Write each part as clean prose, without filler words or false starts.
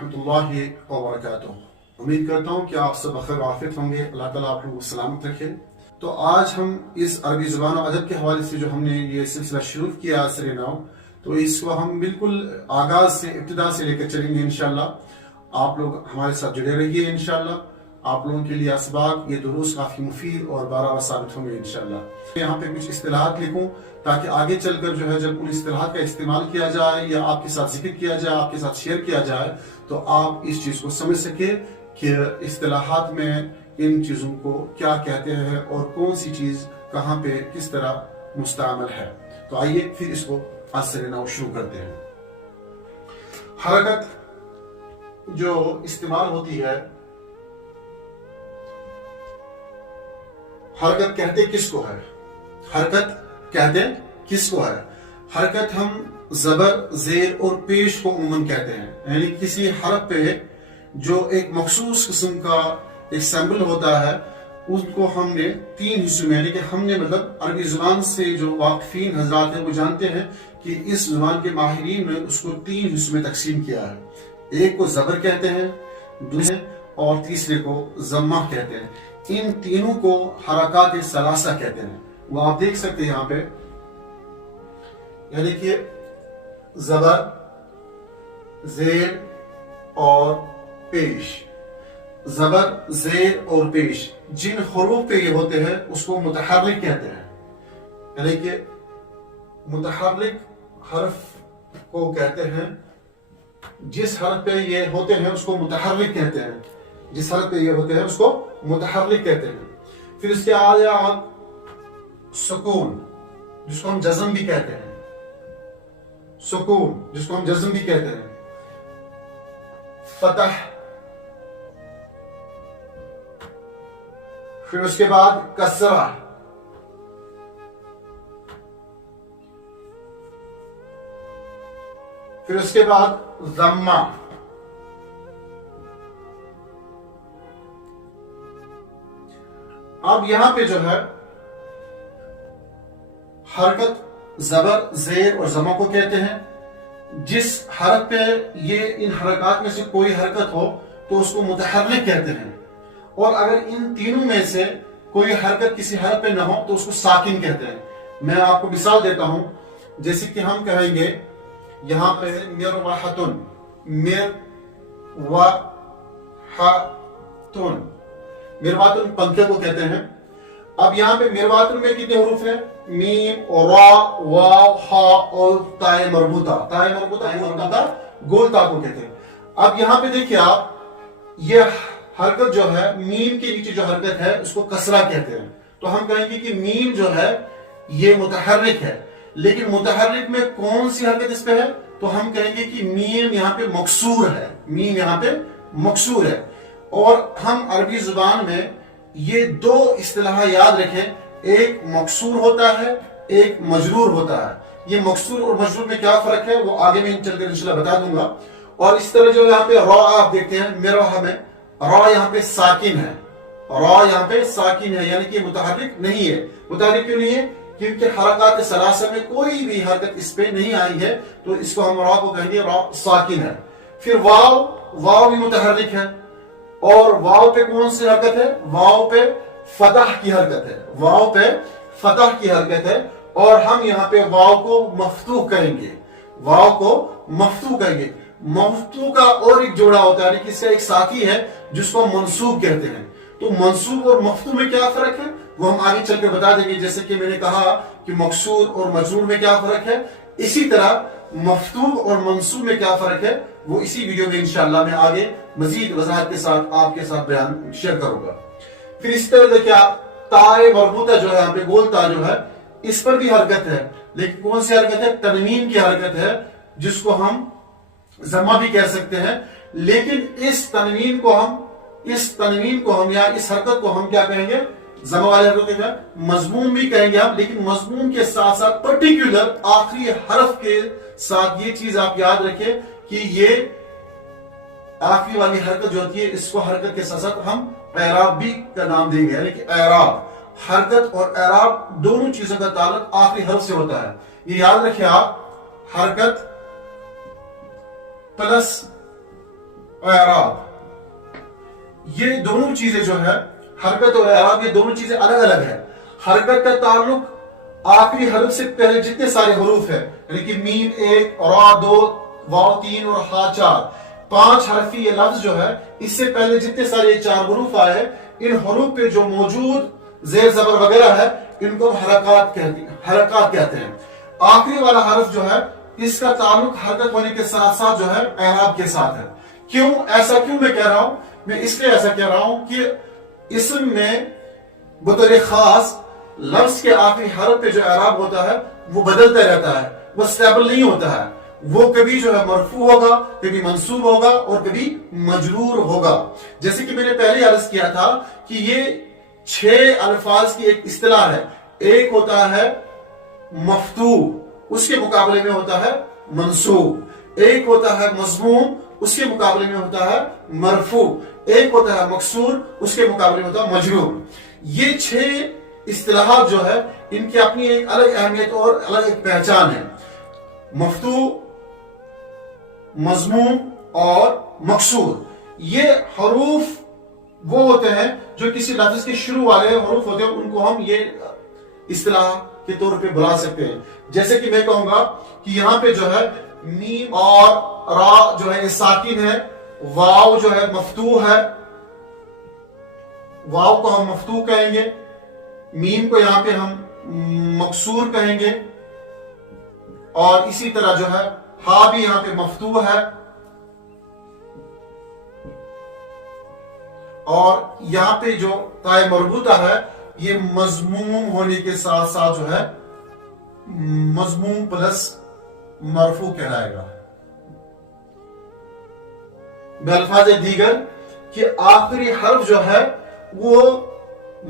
रहमतुल्लाहि व बरकातुहू। उम्मीद करता हूँ कि आप सब बखैर आफियत होंगे। अल्लाह ताला आप लोगों को सलामत रखे। तो आज हम इस अरबी ज़ुबान और अदब के हवाले से जो हमने ये सिलसिला शुरू किया सरे नाव, तो इसको हम बिल्कुल आगाज से इब्तिदा से लेकर चलेंगे इंशाअल्लाह। आप लोग हमारे साथ जुड़े रहिए इंशाअल्लाह। आप लोगों के लिए असबाब ये दुरूस काफ़ी मुफीद और बारावर साबित होंगे इंशाअल्लाह। यहाँ पे कुछ इस्तिलाहात लिखूँ ताकि आगे चलकर जो है जब उन इस्तिलाहात का इस्तेमाल किया जाए या आपके साथ जिक्र किया जाए, आपके साथ शेयर किया जाए, तो आप इस चीज़ को समझ सके कि इस्तिलाहात में इन चीज़ों को क्या कहते हैं और कौन सी चीज़ कहाँ पे किस तरह मुस्तआमल है। तो आइए फिर इसको आज से नाव शुरू करते हैं। हरकत जो इस्तेमाल होती है, हरकत कहते किसको है? हरकत कहते किसको है? हरकत हम जबर, जेर और पेश को उमूमन कहते हैं। यानी किसी हरफ पे जो एक मखसूस किस्म का एक सिंबल होता है, उसको हमने तीन हिस्सों में, यानी कि हमने मतलब अरबी जुबान से जो वाकिफीन हजरात हैं वो जानते हैं कि इस जुबान के माहिरीन ने उसको तीन हिस्सों में तकसीम किया है। एक को जबर कहते हैं, दूसरे और तीसरे को जम्मा कहते हैं। इन तीनों को हरकात सलासा कहते हैं। वो आप देख सकते हैं यहाँ पे, यानी कि जबर, जेर और पेश। जबर, जेर और पेश जिन हरूफ पे ये होते हैं उसको मुतहर्रिक कहते हैं। यानी कि मुतहर्रिक हर्फ को कहते हैं, जिस हर्फ पे ये होते हैं उसको मुतहर्रिक कहते हैं। जिस हर्फ पे ये होते हैं उसको मुतहर्रिक कहते हैं। फिर इसके आगे आप सुकून, जिसको हम जज़म भी कहते हैं, सुकून जिसको हम जज़म भी कहते हैं, फतह, फिर उसके बाद कसरा, फिर उसके बाद ज़म्मा, अब यहां पे जो है हरकत जबर, जेर और जमा को कहते हैं। जिस हरफ पे ये इन हरकत में से कोई हरकत हो तो उसको मुतहर्रिक कहते हैं, और अगर इन तीनों में से कोई हरकत किसी हरफ पे न हो तो उसको साकिन कहते हैं। मैं आपको मिसाल देता हूं, जैसे कि हम कहेंगे यहां पे मिरवाहतुन, मिरवाहतुन, मिरवातुन पंखे को कहते हैं। अब यहाँ पे मिरवातुन में कितने हरूफ हैं? मीम, रा, वाव, हा और ताए मरबूता। ताए मरबूता गोल ता को कहते हैं। अब यहाँ पे देखिए आप, ये हरकत जो है मीम के नीचे जो हरकत है उसको कसरा कहते हैं। तो हम कहेंगे कि मीम जो है ये मुतहर्रिक है, लेकिन मुतहर्रिक में कौन सी हरकत इस पे है? तो हम कहेंगे कि मीम यहाँ पे मकसूर है। मीम यहाँ पे मकसूर है। और हम अरबी जुबान में ये दो इस्तिलाह याद रखें, एक मकसूर होता है, एक मजरूर होता है। ये मकसूर और मजरूर में क्या फर्क है वो आगे मैं चलकर इंशाल्लाह बता दूंगा। और इस तरह जो यहाँ पे रा आप देखते हैं, मिरवाह में रा यहाँ पे साकिन है, रा यहाँ पे साकिन है, यानी कि मुतहर्रिक नहीं है। मुतहर्रिक क्यों नहीं है? क्योंकि हरकत सलासा में कोई भी हरकत इस पे नहीं आई है, तो इसको हम रा को कहेंगे रा साकिन है। फिर वाव, वाव भी मुतहर्रिक है, और वाव पे कौन सी हरकत है? वाव पे फतह की हरकत है। वाव पे फतह की हरकत है, और हम यहाँ पे वाव को मफ्तूह करेंगे। वाव को मफ्तूह करेंगे। मफ्तूह का और एक जोड़ा होता है, इसका एक साथी है जिसको मंसूब कहते हैं। तो मंसूब और मफ्तूह में क्या फर्क है वो हम आगे चलकर बता देंगे। जैसे कि मैंने कहा कि मकसूर और मजरूर में क्या फर्क है, इसी तरह मफ्तूह और मंसूब में क्या फर्क है वो इसी वीडियो में इंशाअल्लाह मैं आगे मजीद वजाहत के साथ आपके साथ बयान शेयर करूंगा। फिर इस तरह देखिए आप, ताए मरबूता जो है यहाँ पे गोल ता जो है, इस पर भी हरकत है, लेकिन कौन सी हरकत है? तनवीन की हरकत है, जिसको हम जमा भी कह सकते हैं। लेकिन इस तनवीन को हम या इस हरकत को हम क्या कहेंगे? जमा वाले हरकत क्या? मजमूम भी कहेंगे हम, लेकिन मजमूम के साथ साथ पर्टिकुलर आखिरी हरफ के साथ ये चीज आप याद रखें कि ये आखिरी वाली हरकत जो होती है, इसको हरकत के साथ साथ हम एराब भी का नाम देंगे। यानी कि एराब, हरकत और एराब दोनों चीजों का ताल्लुक आखिरी हरफ से होता है। ये याद रखिए आप, हरकत प्लस اعراب، یہ دونوں چیزیں جو ہے حرکت اور اعراب یہ دونوں چیزیں الگ الگ ہے. حرکت کا تعلق آخری حرف سے پہلے جتنے سارے حروف ہیں یعنی کہ میم 1 را 2 واو 3 اور ہا 4 5 حرفی یہ لفظ جو ہے اس سے پہلے جتنے سارے 4 حروف آئے ہیں ان حروف پہ جو موجود زیر زبر وغیرہ ہے ان کو حرکات کہتے ہیں. آخری والا حرف جو ہے اس کا تعلق حرکت ہونے کے ساتھ ساتھ جو ہے اعراب کے ساتھ ہے. کیوں ایسا کیوں میں کہہ رہا ہوں؟ میں اس لیے ایسا کہہ رہا ہوں کہ اسم میں بطور خاص لفظ کے آخری حرف پہ جو اعراب ہوتا ہے وہ بدلتا رہتا ہے، وہ سٹیبل نہیں ہوتا ہے. وہ کبھی جو ہے مرفوع ہوگا، کبھی منصوب ہوگا اور کبھی مجرور ہوگا. جیسے کہ میں نے پہلے عرض کیا تھا کہ یہ 6 الفاظ کی ایک اصطلاح ہے. ایک ہوتا ہے مفتوح، اس کے مقابلے میں ہوتا ہے منصوب. ایک ہوتا ہے مضموم، اس کے مقابلے میں ہوتا ہے مرفوع. ایک ہوتا ہے مکسور، اس کے مقابلے میں ہوتا ہے مجرور. یہ 6 اصطلاحات جو ہے ان کی اپنی ایک الگ اہمیت اور الگ ایک پہچان ہے. مفتوح، مضموم اور مکسور یہ حروف وہ ہوتے ہیں جو کسی لفظ کے شروع والے حروف ہوتے ہیں، ان کو ہم یہ اصطلاح کے طور پہ بلا سکتے ہیں. جیسے کہ میں کہوں گا کہ یہاں پہ جو ہے میم اور را جو ہے ساکن ہے، واو جو ہے مفتوح ہے، واو کو ہم مفتوح کہیں گے، میم کو یہاں پہ ہم مکسور کہیں گے، اور اسی طرح جو ہے ہا بھی یہاں پہ مفتوح ہے، اور یہاں پہ جو تائے مربوطہ ہے یہ مضموم ہونے کے ساتھ ساتھ جو ہے مضموم پلس مرفوع کہلائے گا. بالفاظ دیگر کہ آخری حرف جو ہے وہ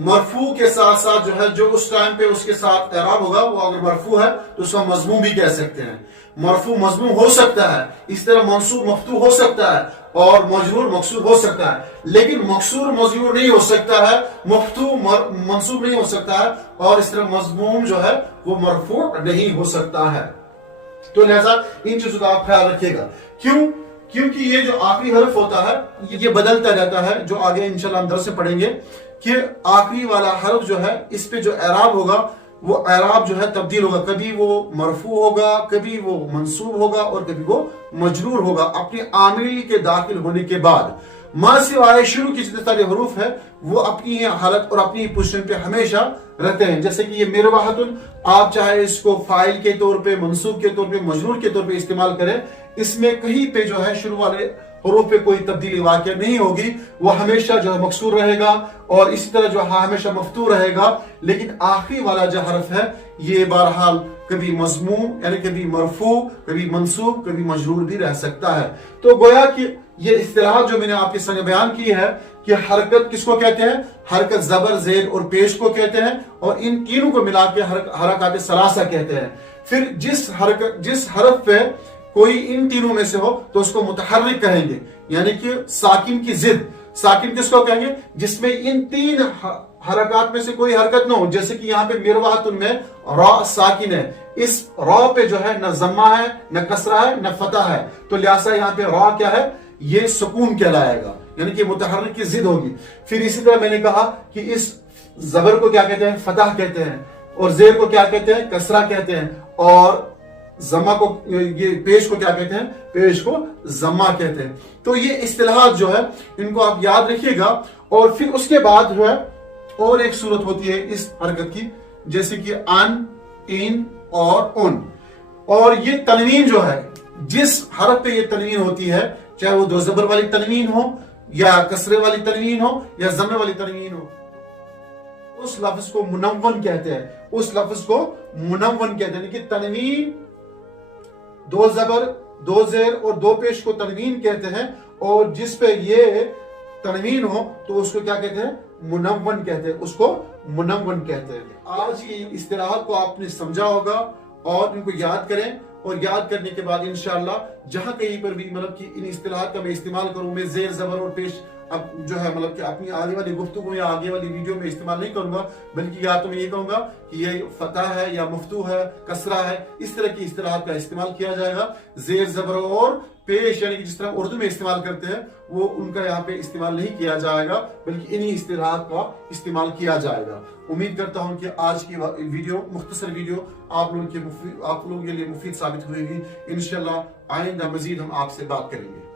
مرفوع کے ساتھ ساتھ جو ہے جو اس ٹائم پہ اس کے ساتھ اعراب ہوگا وہ اگر مرفوع ہے تو اس کا مضموم بھی کہہ سکتے ہیں. مرفوع مضموم ہو سکتا ہے، اس طرح منصوب مفتوح ہو سکتا ہے اور مجرور مکسور ہو سکتا ہے، لیکن مکسور مجرور نہیں ہو سکتا ہے، مفتوح منصوب نہیں ہو سکتا ہے، اور اس طرح مضموم جو ہے وہ مرفوع نہیں ہو سکتا ہے. تو لہذا ان چیزوں کا آپ خیال رکھیے گا. کیونکہ یہ جو آخری حرف ہوتا ہے یہ بدلتا رہتا ہے، جو آگے انشاءاللہ ہم درس سے پڑھیں گے کہ آخری والا حرف جو ہے اس پہ جو اعراب ہوگا وہ اعراب جو ہے تبدیل ہوگا. کبھی وہ مرفوع ہوگا، کبھی وہ منصوب ہوگا اور کبھی وہ مجرور ہوگا اپنے عامل کے داخل ہونے کے بعد. ما سوائے شروع کی جتنے سارے حروف ہیں وہ اپنی حالت اور اپنی پوزیشن پہ ہمیشہ رہتے ہیں. جیسے کہ یہ مرواحتن، آپ چاہے اس کو فاعل کے طور پہ، منصوب کے طور پہ، مجرور کے طور پہ استعمال کریں، اس میں کہیں پہ جو ہے شروع والے حروف پہ کوئی تبدیلی واقع نہیں ہوگی، وہ ہمیشہ جو ہے مکسور رہے گا، اور اسی طرح جو ہے ہمیشہ مفتوح رہے گا. لیکن آخری والا جو حرف ہے یہ بہرحال کبھی مضموم یعنی کبھی مرفوع، کبھی منصوب، کبھی مجرور بھی رہ سکتا ہے. تو گویا کہ یہ اصطلاحات جو میں نے آپ کے سامنے بیان کی ہے کہ حرکت کس کو کہتے ہیں؟ حرکت زبر، زیر اور پیش کو کہتے ہیں، اور ان تینوں کو ملا کے حرکات ثلاثہ کہتے ہیں. پھر جس حرف پہ کوئی ان تینوں میں سے ہو تو اس کو متحرک کہیں گے، یعنی کہ ساکن کی ضد. ساکن کس کو کہیں گے؟ جس میں ان 3 حرکات میں سے کوئی حرکت نہ ہو. جیسے کہ یہاں پہ مرواحتن میں را ساکن ہے، اس را پہ جو ہے نہ ضمہ ہے، نہ کسرہ ہے، نہ فتح ہے، تو لہٰذا یہاں پہ را کیا ہے؟ یہ سکون کہلائے گا، یعنی کہ متحرک کی ضد ہوگی. پھر اسی طرح میں نے کہا کہ اس زبر کو کیا کہتے ہیں؟ فتح کہتے ہیں، اور زیر کو کیا کہتے ہیں؟ کسرہ کہتے ہیں، اور ضمہ کو، یہ پیش کو کیا کہتے ہیں؟ پیش کو ضمہ کہتے ہیں. تو یہ اصطلاحات جو ہے ان کو آپ یاد رکھیے گا. اور پھر اس کے بعد جو ہے اور ایک صورت ہوتی ہے اس حرکت کی، جیسے کہ ان، ان اور ان. اور یہ تنوین جو ہے جس حرف پہ یہ تنوین ہوتی ہے، چاہے وہ 2 زبر والی تنوین ہو یا کسرے والی تنوین ہو یا ضمے والی تنوین ہو، اس لفظ کو منون کہتے ہیں. اس لفظ کو منون کہتے ہیں، یعنی کہ تنوین 2 زبر، 2 زیر اور 2 پیش کو تنوین کہتے ہیں، اور جس پہ یہ تنوین ہو تو اس کو کیا کہتے ہیں؟ منون کہتے ہیں، اس کو منون کہتے ہیں. آج کی اصطلاحات کو آپ نے سمجھا ہوگا اور ان کو یاد کریں، اور یاد کرنے کے بعد انشاءاللہ جہاں کہیں پر بھی مطلب کہ ان اصطلاحات کا میں استعمال کروں، میں زیر زبر اور پیش اب جو ہے مطلب کہ اپنی آگے والی گفتگو یا آگے والی ویڈیو میں استعمال نہیں کروں گا، بلکہ یا تو میں یہ کہوں گا کہ یہ فتح ہے یا مفتوح ہے، کسرہ ہے، اس طرح کی اصطلاحات کا استعمال کیا جائے گا. زیر زبر اور पेश यानी कि जिस तरह उर्दू में इस्तेमाल करते हैं वो उनका यहाँ पे इस्तेमाल नहीं किया जाएगा, बल्कि इन्हीं इस्तिलाहात का इस्तेमाल किया जाएगा। उम्मीद करता हूँ कि आज की वीडियो, मुख्तसर वीडियो आप लोगों के लिए मुफीद साबित हुई। इंशाल्लाह आइंदा मजीद हम आपसे बात करेंगे।